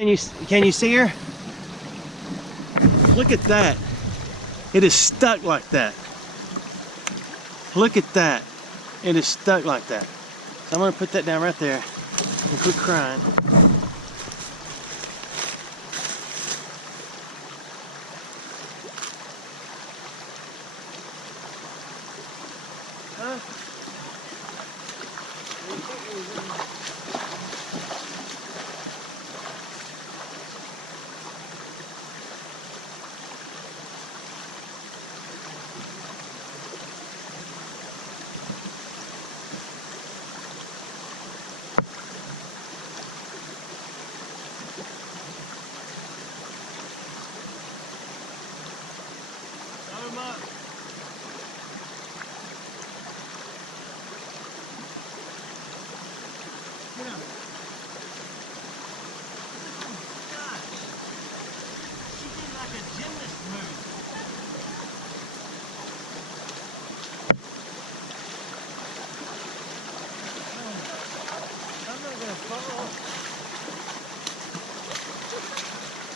Can you see her? Look at that. It is stuck like that. Look at that. It is stuck like that. So I'm gonna put that down right there and quit crying. Huh?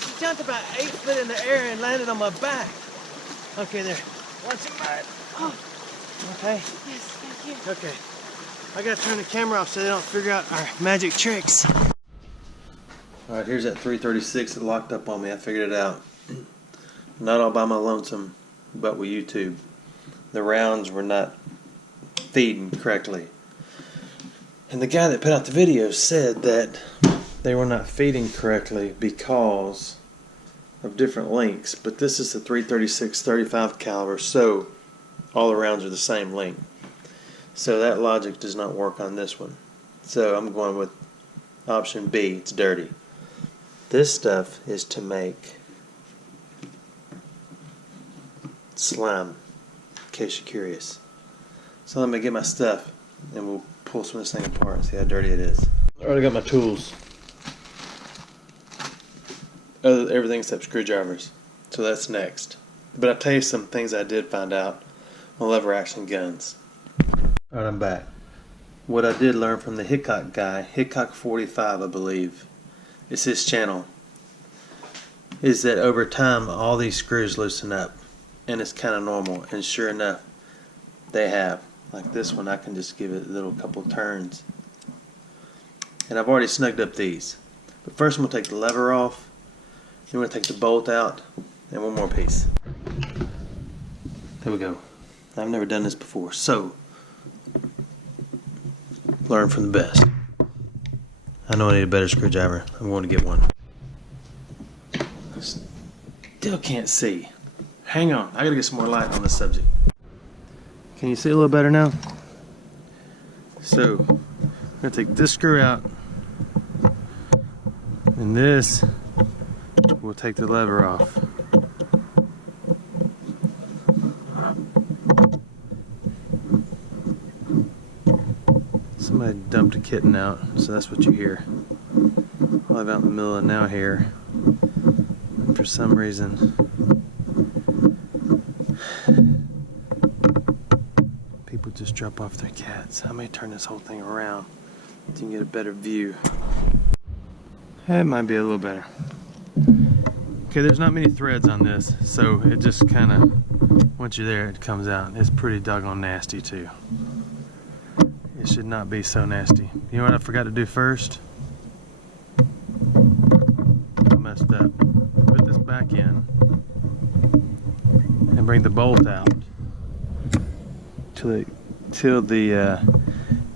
She jumped about 8 foot in the air and landed on my back. Okay, there. Watch it, Marlin. Oh. Okay? Yes, thank you. Okay. I gotta turn the camera off so they don't figure out our magic tricks. Alright, here's that 336 that locked up on me. I figured it out. Not all by my lonesome, but with YouTube. The rounds were not feeding correctly. And the guy that put out the video said that they were not feeding correctly because of different lengths. But this is the 336 35 caliber, so all the rounds are the same length. So that logic does not work on this one. So I'm going with option B. It's dirty. This stuff is to make slime, in case you're curious. So let me get my stuff and we'll pull some of this thing apart and see how dirty it is. I already got my tools. Everything except screwdrivers. So that's next. But I'll tell you some things I did find out on lever action guns. Alright, I'm back. What I did learn from the Hickok guy, Hickok 45 I believe, it's his channel, is that over time all these screws loosen up and it's kind of normal, and sure enough they have. Like this one, I can just give it a little couple turns and I've already snugged up these. But first I'm going to take the lever off, then we're going to take the bolt out, and one more piece. There we go. I've never done this before, so learn from the best. I know I need a better screwdriver. I'm going to get one. Still can't see. Hang on, I gotta get some more light on this subject. Can you see a little better now? So, I'm gonna take this screw out, and this, we'll take the lever off. Somebody dumped a kitten out, so that's what you hear. I live out in the middle of now here. And for some reason, people just drop off their cats. I may turn this whole thing around so you can get a better view. It might be a little better. Okay, there's not many threads on this, so it just kind of, once you're there, it comes out. It's pretty doggone nasty too. It should not be so nasty. You know what I forgot to do first? I messed up. Put this back in and bring the bolt out till the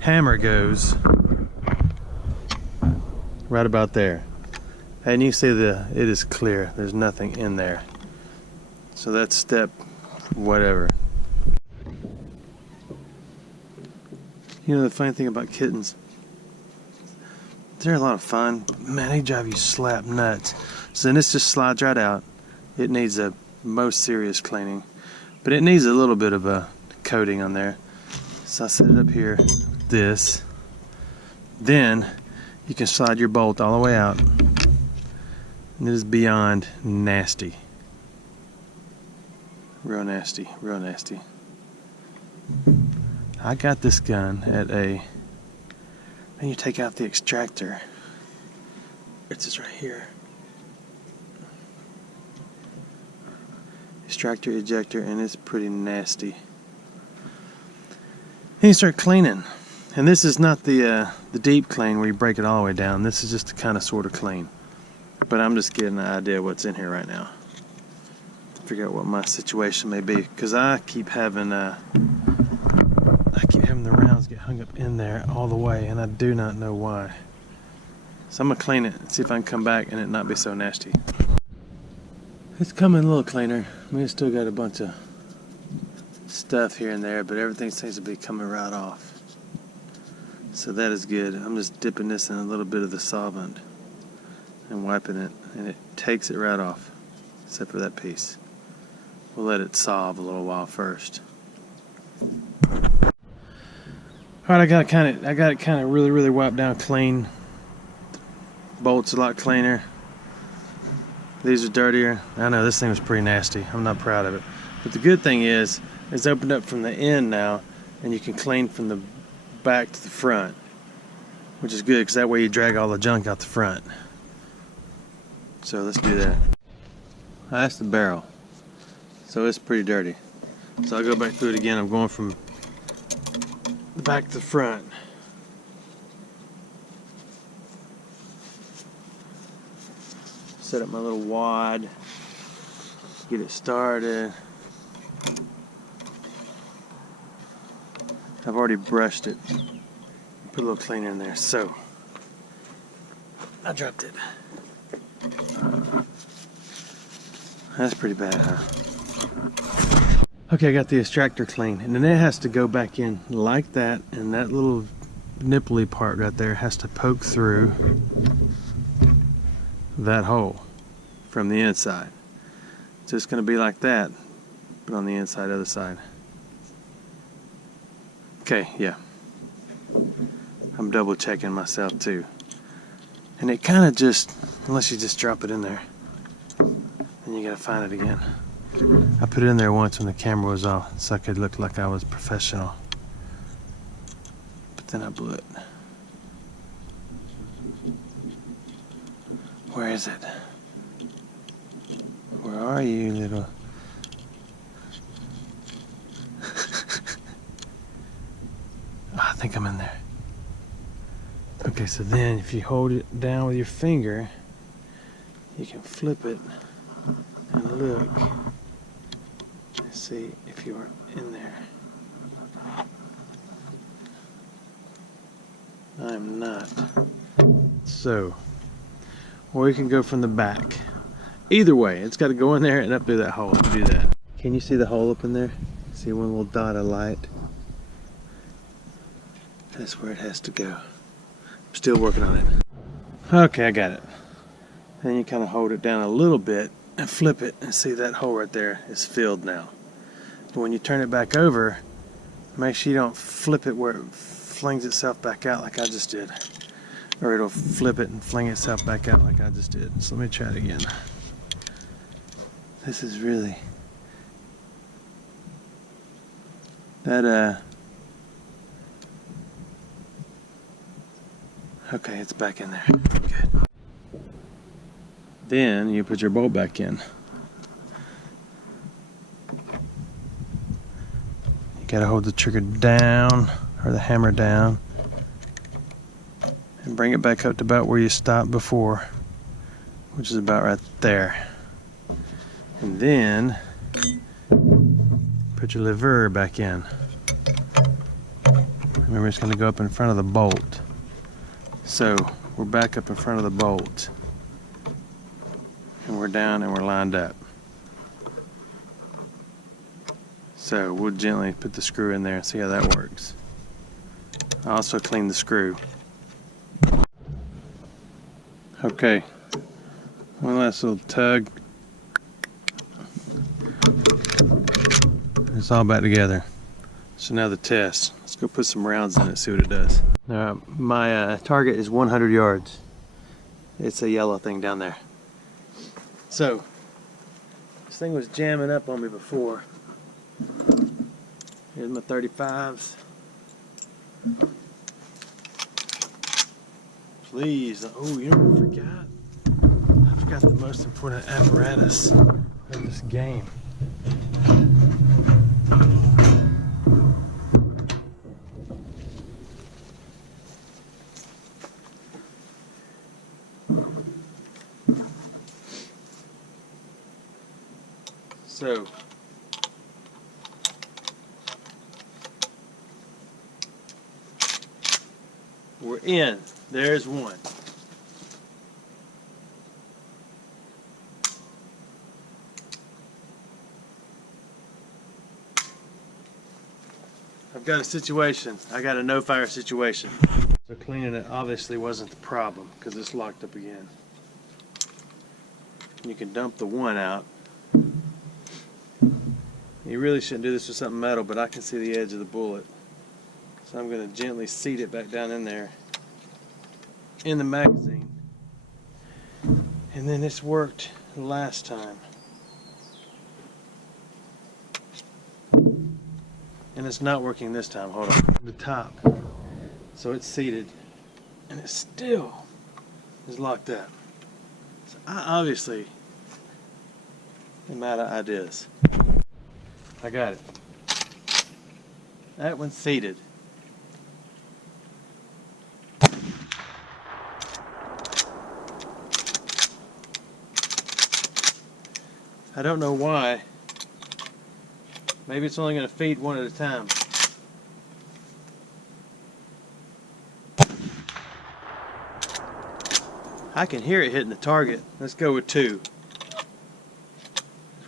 hammer goes right about there. And you see it is clear. There's nothing in there. So that's step whatever. You know the funny thing about kittens, they're a lot of fun. Man, they drive you slap nuts. So then this just slides right out. It needs a most serious cleaning, but it needs a little bit of a coating on there. So I set it up here, this. Then you can slide your bolt all the way out. And it is beyond nasty. Real nasty, real nasty. I got this gun at a, and you take out the extractor. It's just right here. Extractor, ejector, and it's pretty nasty. Then you start cleaning. And this is not the deep clean where you break it all the way down. This is just the kind of sort of clean. But I'm just getting an idea of what's in here right now. To figure out what my situation may be. Because I keep having the rounds get hung up in there all the way, and I do not know why. So I'm going to clean it and see if I can come back and it not be so nasty. It's coming a little cleaner. I mean, it's still got a bunch of stuff here and there, but everything seems to be coming right off. So that is good. I'm just dipping this in a little bit of the solvent and wiping it, and it takes it right off, except for that piece. We'll let it solve a little while first. Alright, I got it kind of really wiped down clean. Bolts a lot cleaner. These are dirtier. I know this thing was pretty nasty. I'm not proud of it. But the good thing is, it's opened up from the end now, and you can clean from the back to the front, which is good because that way you drag all the junk out the front. So let's do that. That's the barrel. So it's pretty dirty. So I'll go back through it again. I'm going from the back to the front. Set up my little wad, get it started. I've already brushed it, put a little cleaner in there, so I dropped it. That's pretty bad, huh? Okay, I got the extractor clean, and then it has to go back in like that, and that little nipply part right there has to poke through that hole from the inside. It's just going to be like that, but on the inside, other side. Okay, yeah. I'm double checking myself too. And it kind of just, unless you just drop it in there, then you got to find it again. I put it in there once when the camera was off, so I could look like I was professional. But then I blew it. Where is it? Where are you, little? I think I'm in there. Okay, so then if you hold it down with your finger, you can flip it and look and see if you are in there. I'm not. So, or you can go from the back. Either way, it's got to go in there and up through that hole to do that. Can you see the hole up in there? See one little dot of light? That's where it has to go. I'm still working on it. Okay, I got it. Then you kind of hold it down a little bit and flip it, and see that hole right there is filled now. But when you turn it back over, make sure you don't flip it where it flings itself back out like I just did. Or it'll flip it and fling itself back out like I just did. So let me try it again. This is really... Okay, it's back in there. Good. Then you put your bolt back in. You gotta hold the trigger down, or the hammer down, and bring it back up to about where you stopped before, which is about right there. And then put your lever back in. Remember, it's gonna go up in front of the bolt. So we're back up in front of the bolt, and we're down and we're lined up. So we'll gently put the screw in there and see how that works. I also clean the screw. Okay, one last little tug. It's all back together. So now the test. Let's go put some rounds in it, see what it does. My target is 100 yards. It's a yellow thing down there. So, this thing was jamming up on me before. Here's my 35s. Please, oh, you know what I forgot? got the most important apparatus of this game. So, we're in. There's one. I've got a situation. I got a no fire situation. So cleaning it obviously wasn't the problem because it's locked up again. You can dump the one out. You really shouldn't do this with something metal, but I can see the edge of the bullet. So I'm going to gently seat it back down in there in the magazine. And then it's worked last time. And it's not working this time. Hold on. The top. So it's seated. And it still is locked up. So I obviously am out of ideas. I got it. That one's seated. I don't know why. Maybe it's only going to feed one at a time. I can hear it hitting the target. Let's go with two.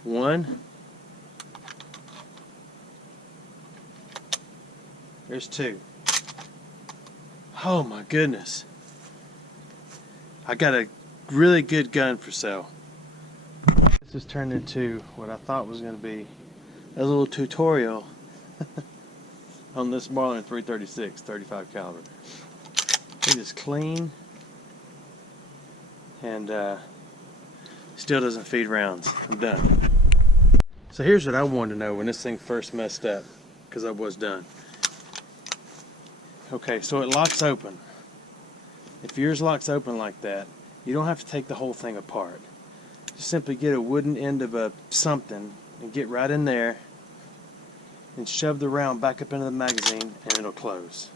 One. There's two. Oh my goodness. I got a really good gun for sale. This has turned into what I thought was going to be a little tutorial on this Marlin 336 35 caliber. It is clean and still doesn't feed rounds. I'm done. So here's what I wanted to know when this thing first messed up, because I was done. Okay, so it locks open. If yours locks open like that, you don't have to take the whole thing apart. Just simply get a wooden end of a something and get right in there and shove the round back up into the magazine and it'll close.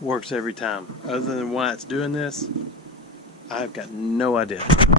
Works every time. Other than why it's doing this, I've got no idea.